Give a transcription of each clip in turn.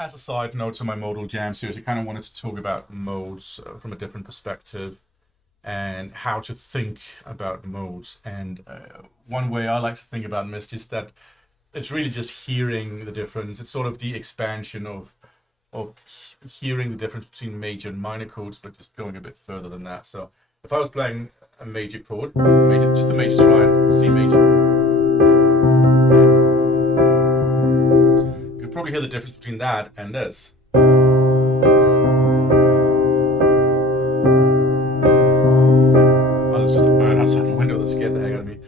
As a side note to my modal jam series, I kind of wanted to talk about modes from a different perspective and how to think about modes. And one way I like to think about them is just that it's really just hearing the difference. It's sort of the expansion of hearing the difference between major and minor chords, but just going a bit further than that. So if I was playing a major chord, just a major stride, C major, you'd probably hear the difference between that and this. Oh, there's just a bird outside the window that scared the heck out of me.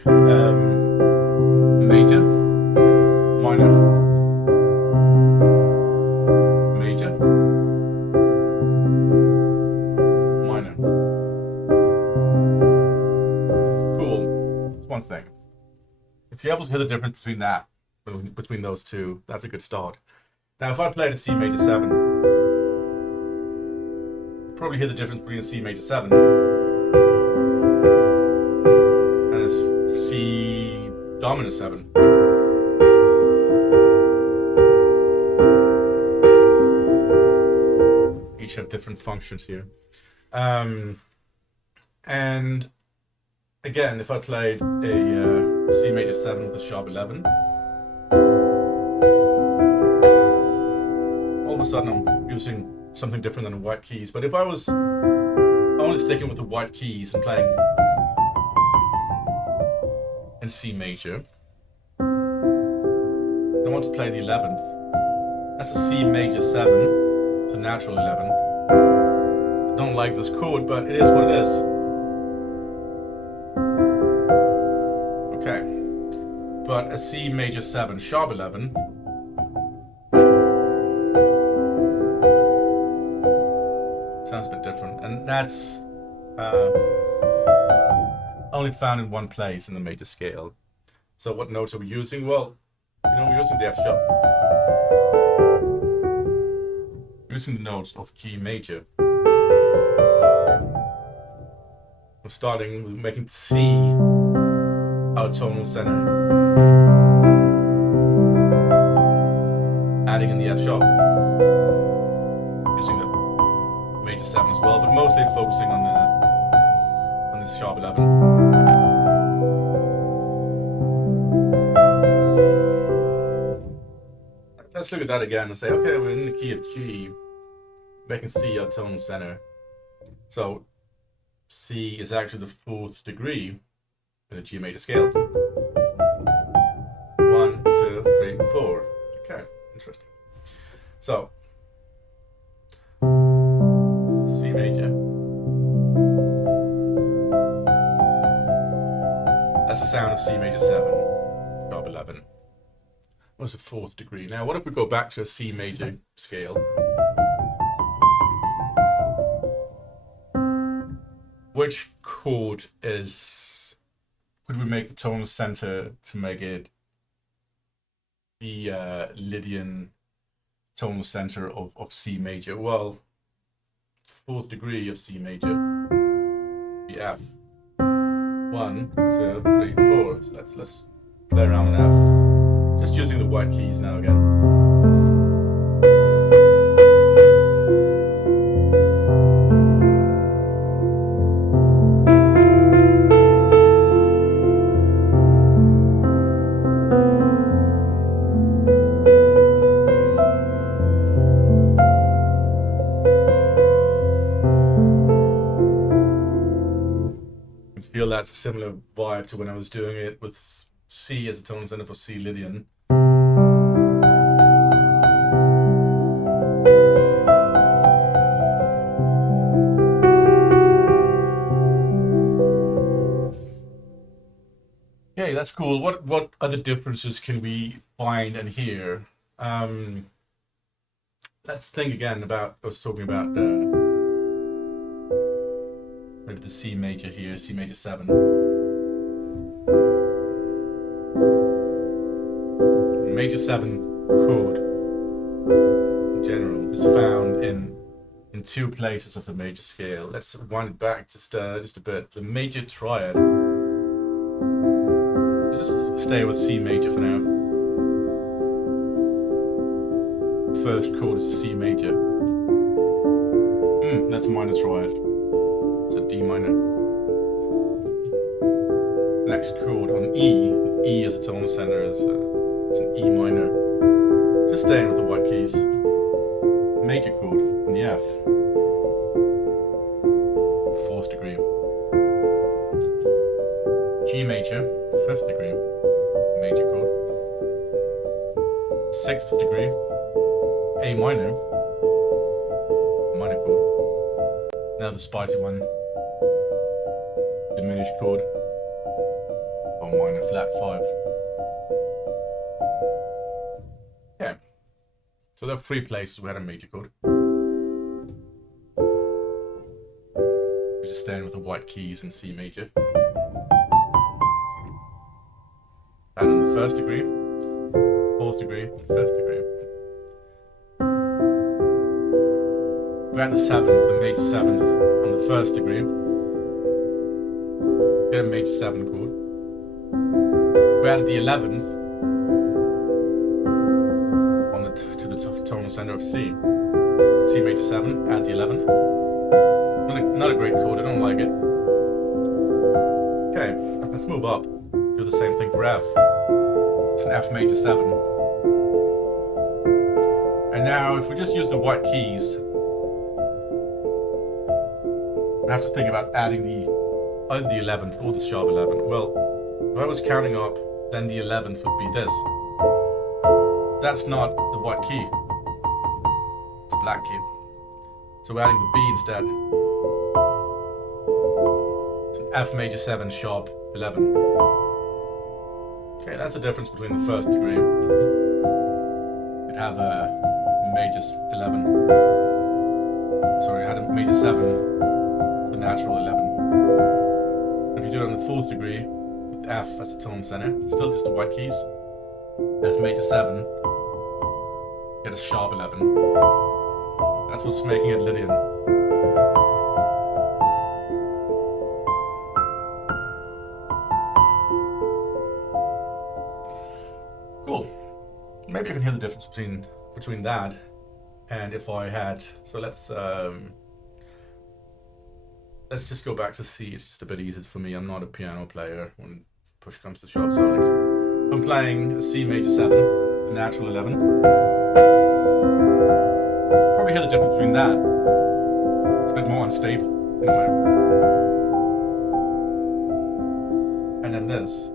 Major, minor, major, minor. Cool. It's one thing. If you're able to hear the difference between that, between those two, that's a good start. Now, if I played a C major 7, you'd probably hear the difference between a C major 7 and a C dominant 7. Each have different functions here. And again, if I played a C major 7 with a sharp 11, all of a sudden I'm using something different than the white keys. But if I was only sticking with the white keys and playing in C major, I want to play the 11th. That's a C major 7. It's a natural 11. I don't like this chord, but it is what it is. Okay. But a C major 7 sharp 11 sounds a bit different, and that's only found in one place in the major scale. So what notes are we using? Well, we're using the F sharp. We're using the notes of G major. We're starting with making C our tonal center, adding in the F sharp, using the major 7 as well, but mostly focusing on this sharp 11. Let's look at that again and say, okay, we're in the key of G, making C our tonal center. So C is actually the 4th degree in the G major scale. 1, 2, 3, 4. Okay, interesting. So C major. That's the sound of C major 7, sharp 11. Was a 4th degree. Now, what if we go back to a C major scale? Which chord could we make the tonal center to make it the Lydian tonal center of C major? Well, 4th degree of C major, the F. 1, 2, 3, 4. So let's play around with that. Just using the white keys now again. I feel that's a similar vibe to when I was doing it with C as a tonal center for C Lydian. Okay, that's cool. What other differences can we find and hear? Let's think again about, I was talking about maybe the C major here, C major 7. Major 7 chord in general is found in 2 places of the major scale. Let's wind it back just a bit. The major triad. Just stay with C major for now. first chord is a C major. That's a minor triad. It's a D minor. Next chord on E, with E as a tone center, is an E minor. Just staying with the white keys. Major chord on the F. Fourth degree. G major, fifth degree. Major chord. Sixth degree. A minor. Minor chord. Now the spicy one. Diminished chord. Or minor flat 5. Okay. So there are 3 places we had a major chord. We're just staying with the white keys in C major. And in the first degree, fourth degree, fifth degree. We had the 7th, the major 7th on the first degree. Get a major 7 chord. We added the 11th on to the tonal center of C. C major 7, add the 11th. Not a great chord, I don't like it. Okay, let's move up. Do the same thing for F. It's an F major 7. And now if we just use the white keys, I have to think about adding either the 11th or the sharp 11. Well, if I was counting up, then the 11th would be this. That's not the white key. It's a black key. So we're adding the B instead. It's an F major 7 sharp 11. Okay, that's the difference between the first degree. You'd have a major 11. Sorry, I had a major 7, the natural 11. If you do it on the fourth degree, with F as the tone center, still just the white keys. F major 7, get a sharp 11. That's what's making it Lydian. Cool. Maybe you can hear the difference between that and if I had. So let's just go back to C. It's just a bit easier for me. I'm not a piano player when push comes to shove. So like, if I'm playing a C major 7, the natural 11. Probably hear the difference between that. It's a bit more unstable in a way. And then this.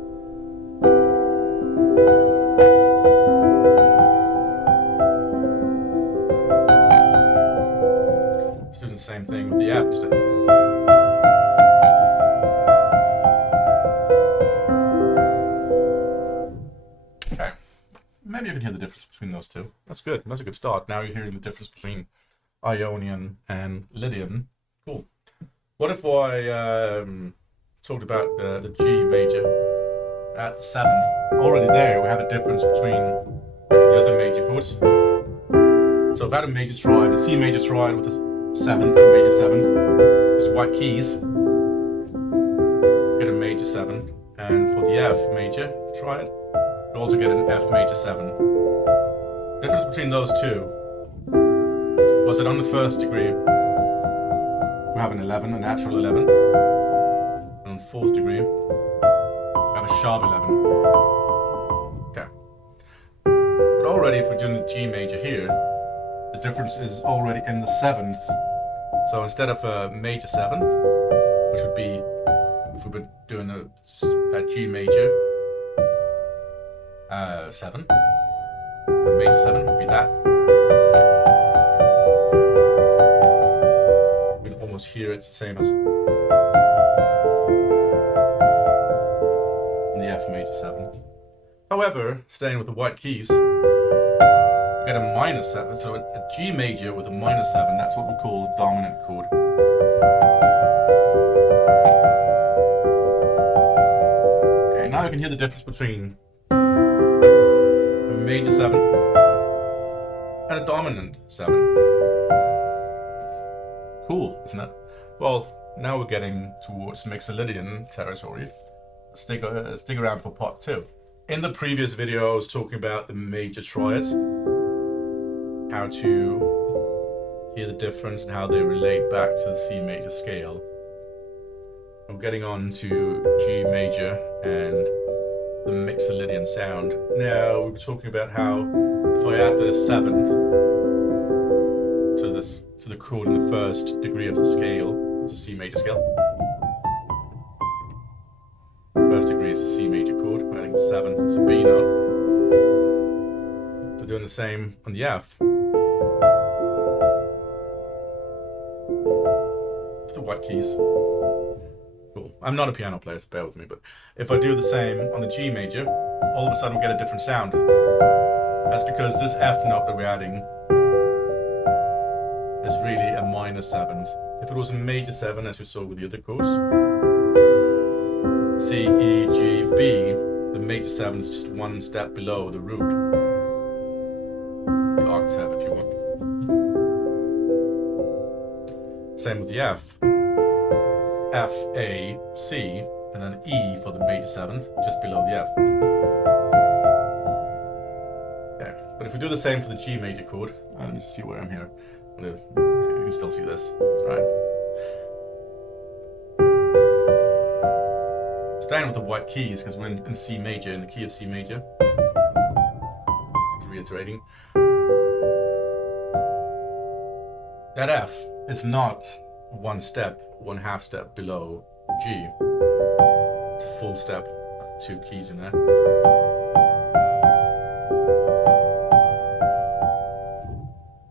Just doing the same thing with the F instead. Okay. Maybe you can hear the difference between those two. That's good. That's a good start. Now you're hearing the difference between Ionian and Lydian. Cool. What if I talked about the G major at the 7th? Already there, we have a difference between the other major chords. So if I had a major triad, the C major triad with the 7th, the major 7th, just white keys, get a major 7. And for the F major triad, you also get an F major 7. Difference between those two was that on the first degree, we have an 11, a natural 11. And on the fourth degree, we have a sharp 11. Okay. But already, if we're doing the G major here, the difference is already in the 7th. So instead of a major 7th, which would be, if we were doing a G major 7, the major 7 would be that. You can almost hear it's the same as in the F major 7. However, staying with the white keys, we get a minor 7. So a G major with a minor 7, that's what we call a dominant chord. Okay, now you can hear the difference between a major 7 and a dominant 7. Cool, isn't it? Well, now we're getting towards Mixolydian territory. Stick around for part 2. In the previous video, I was talking about the major triads, how to hear the difference and how they relate back to the C major scale. I'm getting on to G major and the Mixolydian sound. Now we were talking about how if I add the 7th to the chord in the 1st degree of the scale, the C major scale. 1st degree is the C major chord. I'm adding the 7th, it's a B note. We're doing the same on the F. It's the white keys. Cool. I'm not a piano player, so bear with me, but if I do the same on the G major, all of a sudden we get a different sound. That's because this F note that we're adding is really a minor 7th. If it was a major 7, as you saw with the other chords, C, E, G, B, the major 7 is just one step below the root, the octave if you want. Same with the F. F, A, C, and then E for the major 7th, just below the F. Okay. But if we do the same for the G major chord, let me just see where I'm here. Okay, you can still see this, right? Staying with the white keys, because we're in C major, in the key of C major. Reiterating. That F is not one half step below G. It's a full step, 2 keys in there.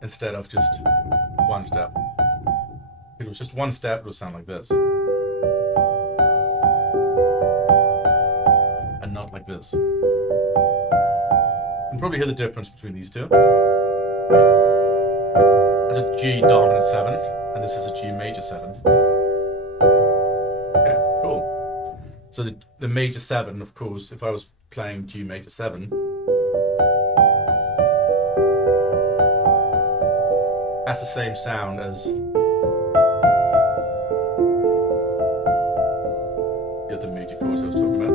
Instead of just one step. If it was just one step, it would sound like this. And not like this. You can probably hear the difference between these two. That's a G dominant 7, and this is a G major 7. Okay, cool. So the major 7, of course, if I was playing G major 7, has the same sound as the other major chords I was talking about.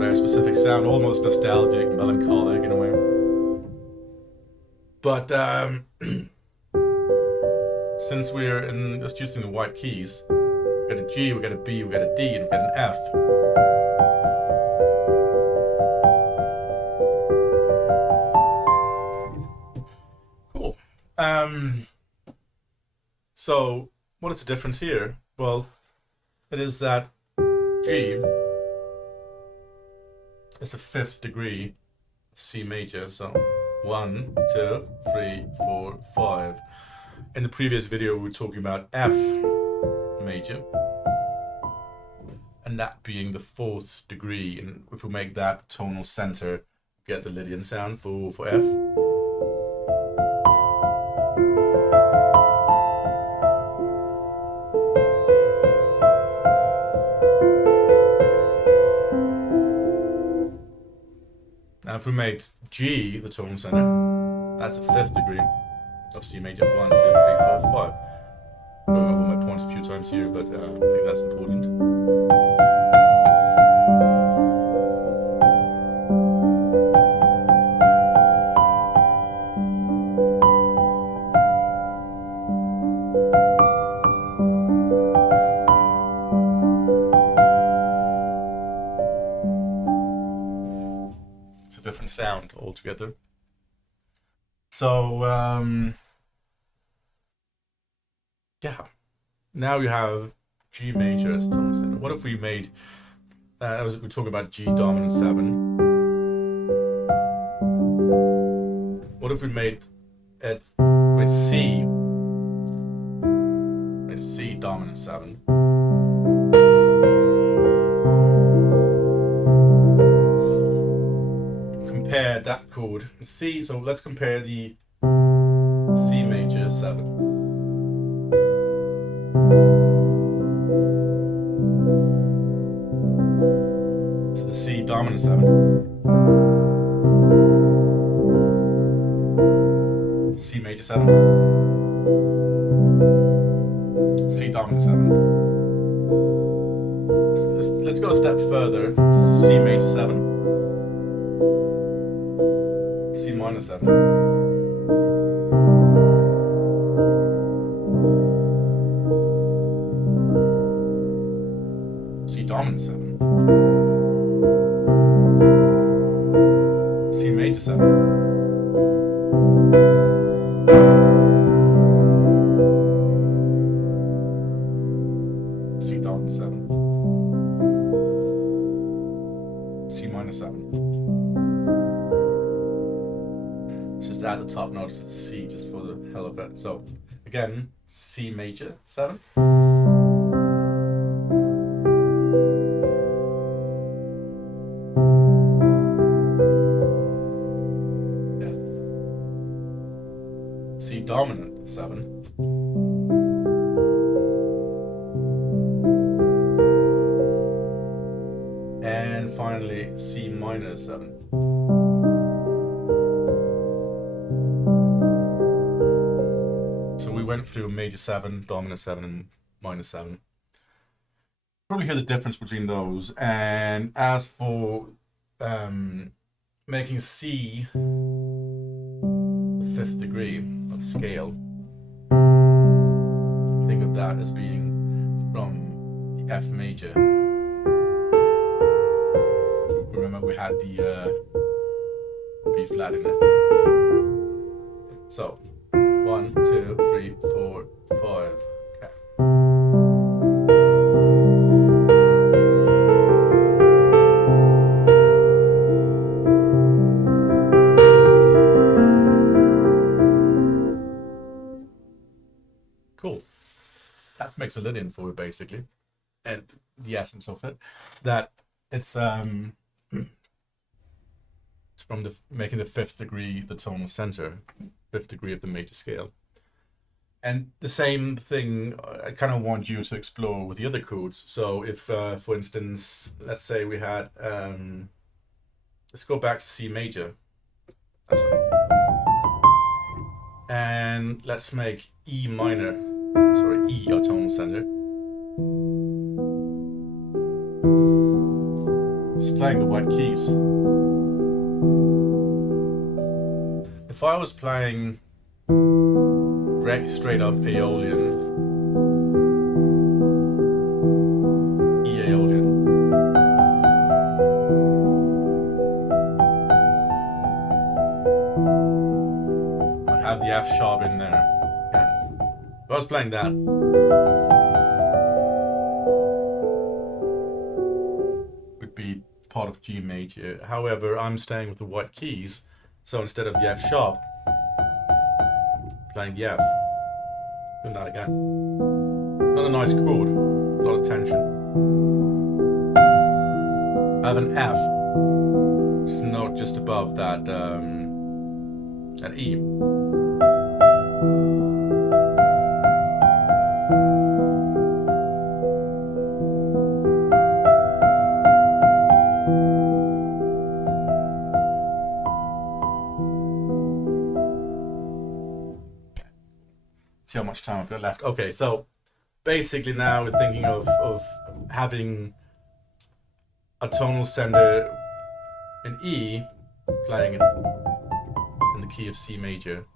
Very specific sound, almost nostalgic, melancholic in a way. But since we're just using the white keys, we got a G, we got a B, we got a D, and we got an F. Cool. So what is the difference here? Well, it is that G is a 5th degree C major, so 1, 2, 3, 4, 5. In the previous video we were talking about F major, and that being the 4th degree, and if we make that the tonal center, get the Lydian sound for F. Now if we made G the tonal center, that's a 5th degree of C major. 1, 2, 3, 4, 5. Going over my points a few times here, but I think that's important. It's a different sound altogether. So, yeah. Now you have G major as a tonal center. What if we made, we're talking about G dominant 7. What if we made it with C dominant 7? Compare that chord, C, so let's compare the C major 7. To the C dominant 7. C major 7. C dominant 7. Let's go a step further. C major 7. C minor 7. notes of C just for the hell of it. So again, C major 7. Yeah. C dominant 7. And finally, C minor 7. So we went through major 7, dominant 7, and minor 7. Probably hear the difference between those. And as for making C the 5th degree of scale, think of that as being from the F major. Remember we had the B flat in it. So 1, 2, 3, 4, 5. Okay. Cool. That's Mixolydian for you basically, and the essence of it, that it's from the making the 5th degree the tonal center, 5th degree of the major scale. And the same thing I kind of want you to explore with the other chords. So if, for instance, let's say we had, let's go back to C major. And let's make E minor, sorry, E our tonal center. Just playing the white keys. If I was playing straight up Aeolian, E Aeolian, I'd have the F sharp in there again. If I was playing that, would be part of G major. However, I'm staying with the white keys, so instead of the F sharp, playing the F. Doing that again. It's not a nice chord, a lot of tension. I have an F, which is a note just above that, that E. See how much time I've got left. Okay, so basically now we're thinking of having a tonal center in E, playing in the key of C major,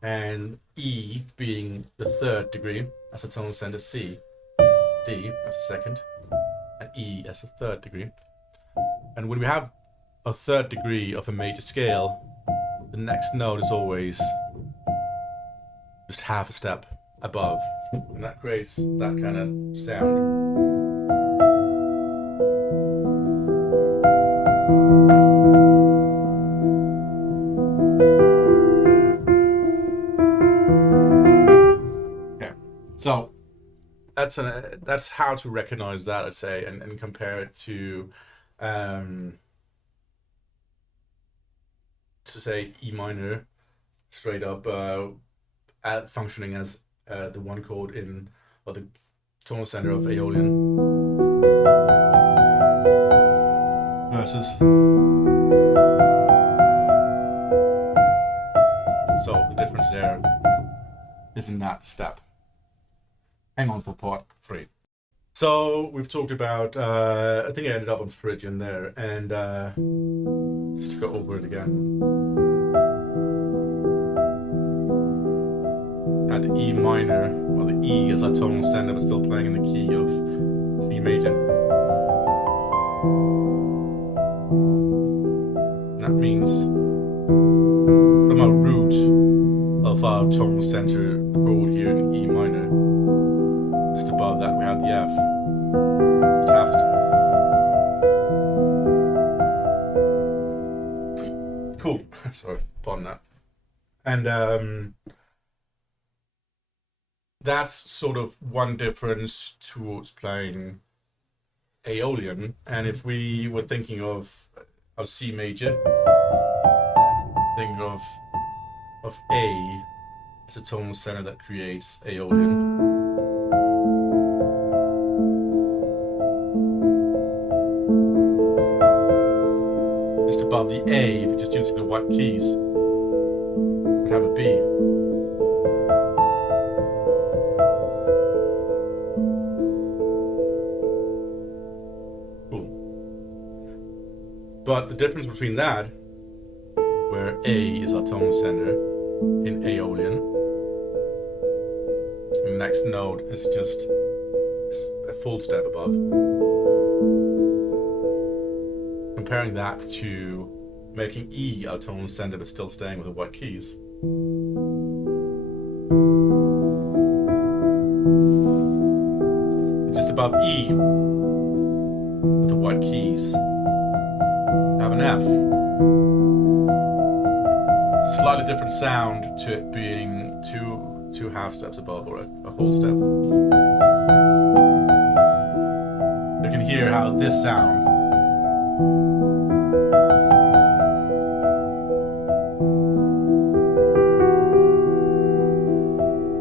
and E being the 3rd degree as a tonal center, C, D as a 2nd, and E as a 3rd degree. And when we have a 3rd degree of a major scale, the next note is always just half a step above, and that creates that kind of sound. Okay, so that's how to recognize that, I'd say, and compare it to say E minor straight up, functioning as the one chord in, or the tonal center of Aeolian, versus, so the difference there is in that step. Hang on for part 3. So we've talked about, I think I ended up on Phrygian there, and just to go over it again. At the E minor, well, the E is our tonal center, but still playing in the key of C major. And that means from our root of our tonal center chord here in E minor, just above that we have the F. Just half a step. Cool. Sorry, pardon that. And that's sort of one difference towards playing Aeolian. And if we were thinking of C major, think of A as a tonal center that creates Aeolian. Just above the A, if you're just using the white keys, would have a B. Cool. But the difference between that, where A is our tonal center in Aeolian, and the next note is just a full step above. Comparing that to making E our tonal center but still staying with the white keys. Just above E with the white keys, have an F. It's a slightly different sound to it being two half steps above or a whole step. You can hear how this sound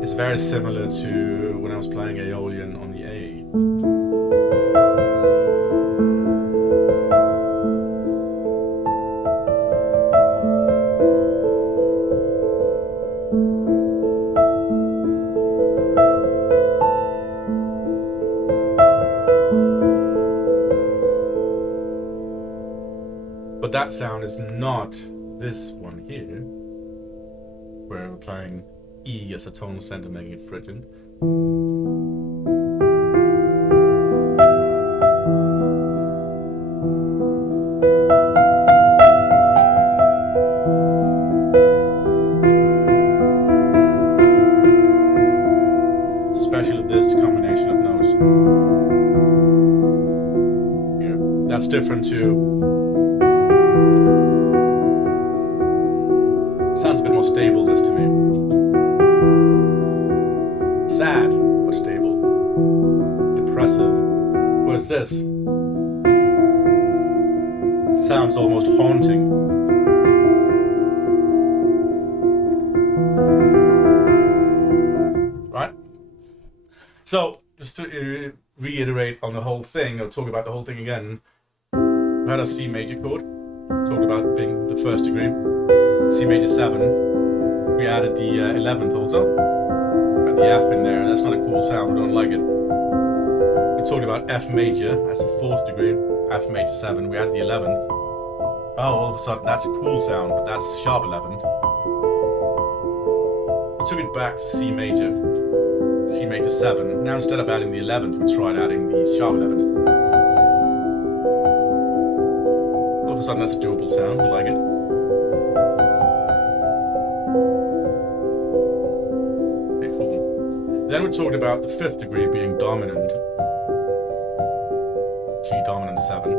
is very similar to when I was playing Aeolian on the A. But that sound is not this one here, where we're playing E as a tonal center, making it Phrygian. Especially this combination of notes here. That's different too. Sounds a bit more stable, this to me. Sad, but stable. Depressive. Whereas this sounds almost haunting. Right? So, just to reiterate on the whole thing, or talk about the whole thing again, we had a C major chord. Talked about being the first degree. C major 7. We added the 11th also. Got the F in there. That's not a cool sound. We don't like it. We talked about F major as a 4th degree. F major 7. We added the 11th. Oh, all of a sudden that's a cool sound, but that's sharp 11th. We took it back to C major 7. Now instead of adding the 11th, we tried adding the sharp 11th. All of a sudden that's a doable sound. We like it. Then we talked about the 5th degree being dominant, G dominant 7.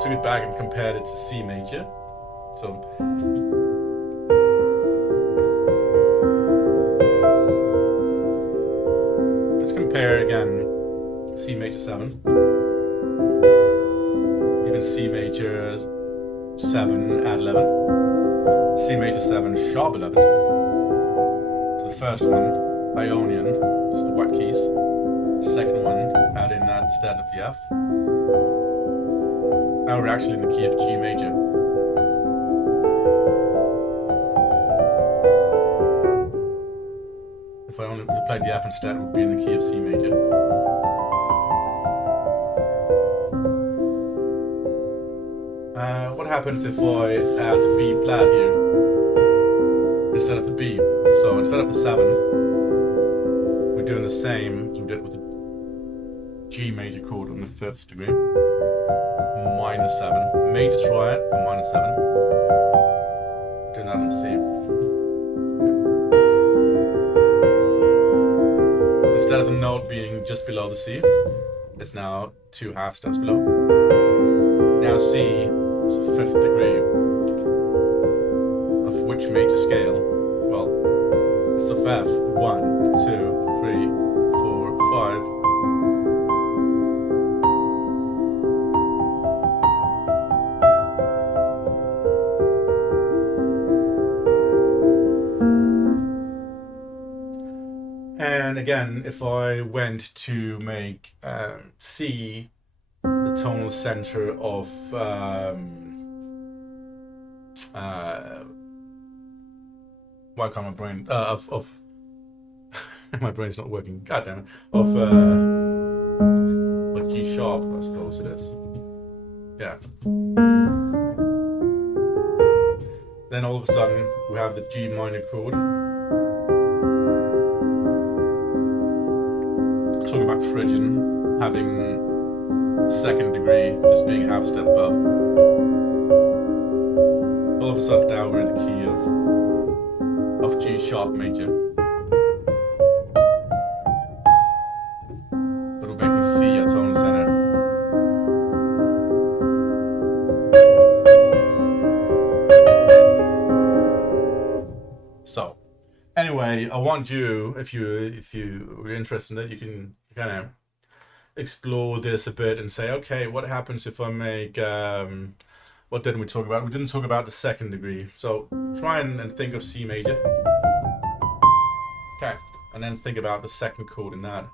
Took it back and compared it to C major. So let's compare again C major 7, even C major 7 at 11, C major 7 sharp 11. So the first one, Ionian, just the white keys. Second one, add in that instead of the F. Now we're actually in the key of G major. If I only played the F instead, it would be in the key of C major. What happens if I add the B flat here instead of the B? So instead of the 7th, we're doing the same as we did with the G major chord on the 5th degree. Minus 7. Major triad for minus 7. Doing that on C. Instead of the note being just below the C, it's now 2 half steps below. Now C is a fifth degree of which major scale? Well, it's of F. 1, 2, 3, 4, 5. And again, if I went to make C the tonal center of why can't my brain of my brain's not working, god damn it, of like G sharp, I suppose it is, yeah, then all of a sudden we have the G minor chord. Talking about Phrygian having second degree, just being half a step above. All of a sudden now we're in the key of G sharp major. But we're making C a tone center. So anyway, I want you, if you're interested in it, you can kind of explore this a bit and say, okay, what happens if I make what didn't we talk about? We didn't talk about the second degree. So try and think of C major. Okay, and then think about the second chord in that.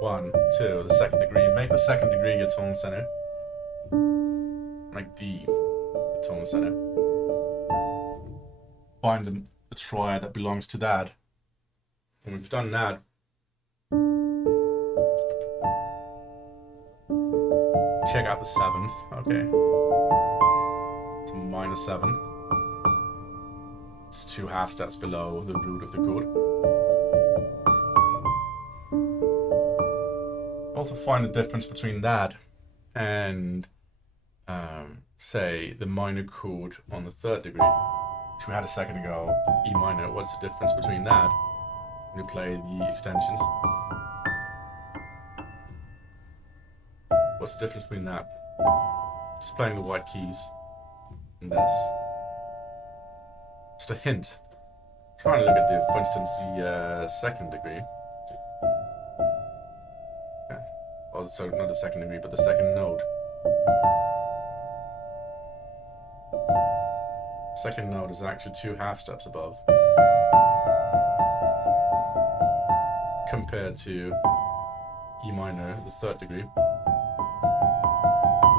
1, 2, the second degree. Make the second degree your tone center. Make D your tone center. Find the triad that belongs to that. When we've done that, check out the 7th, okay. It's a minor 7. It's 2 half steps below the root of the chord. Also find the difference between that and say the minor chord on the 3rd degree, which we had a second ago, E minor. What's the difference between that when you play the extensions? What's the difference between that? Just playing the white keys and this. Just a hint. Trying to look at for instance, the 2nd degree. Okay. Well, so not the 2nd degree, but the 2nd note. 2nd note is actually 2 half steps above compared to E minor, the 3rd degree.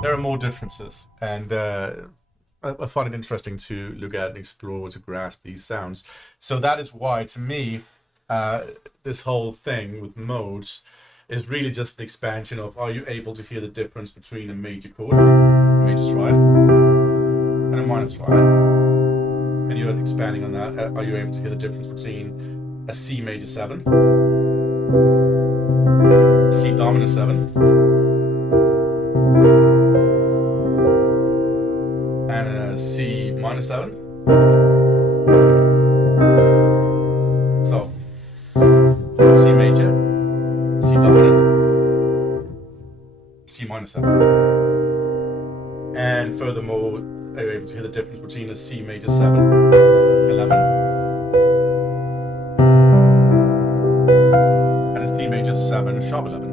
There are more differences, and I find it interesting to look at and explore, to grasp these sounds. So that is why, to me, this whole thing with modes is really just an expansion of, are you able to hear the difference between a major chord, a major stride, and a minor stride? And you're expanding on that. Are you able to hear the difference between a C major 7, C dominant 7, and a C minor 7? So, C major, C dominant, C minor 7. And furthermore, are you able to hear the difference between a C major 7, 11, and a C major 7, sharp 11?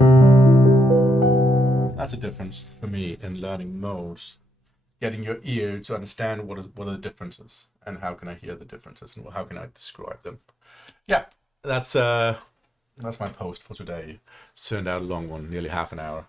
That's a difference for me in learning modes. Getting your ear to understand what are the differences, and how can I hear the differences, and how can I describe them. Yeah, that's my post for today. It's turned out a long one, nearly half an hour.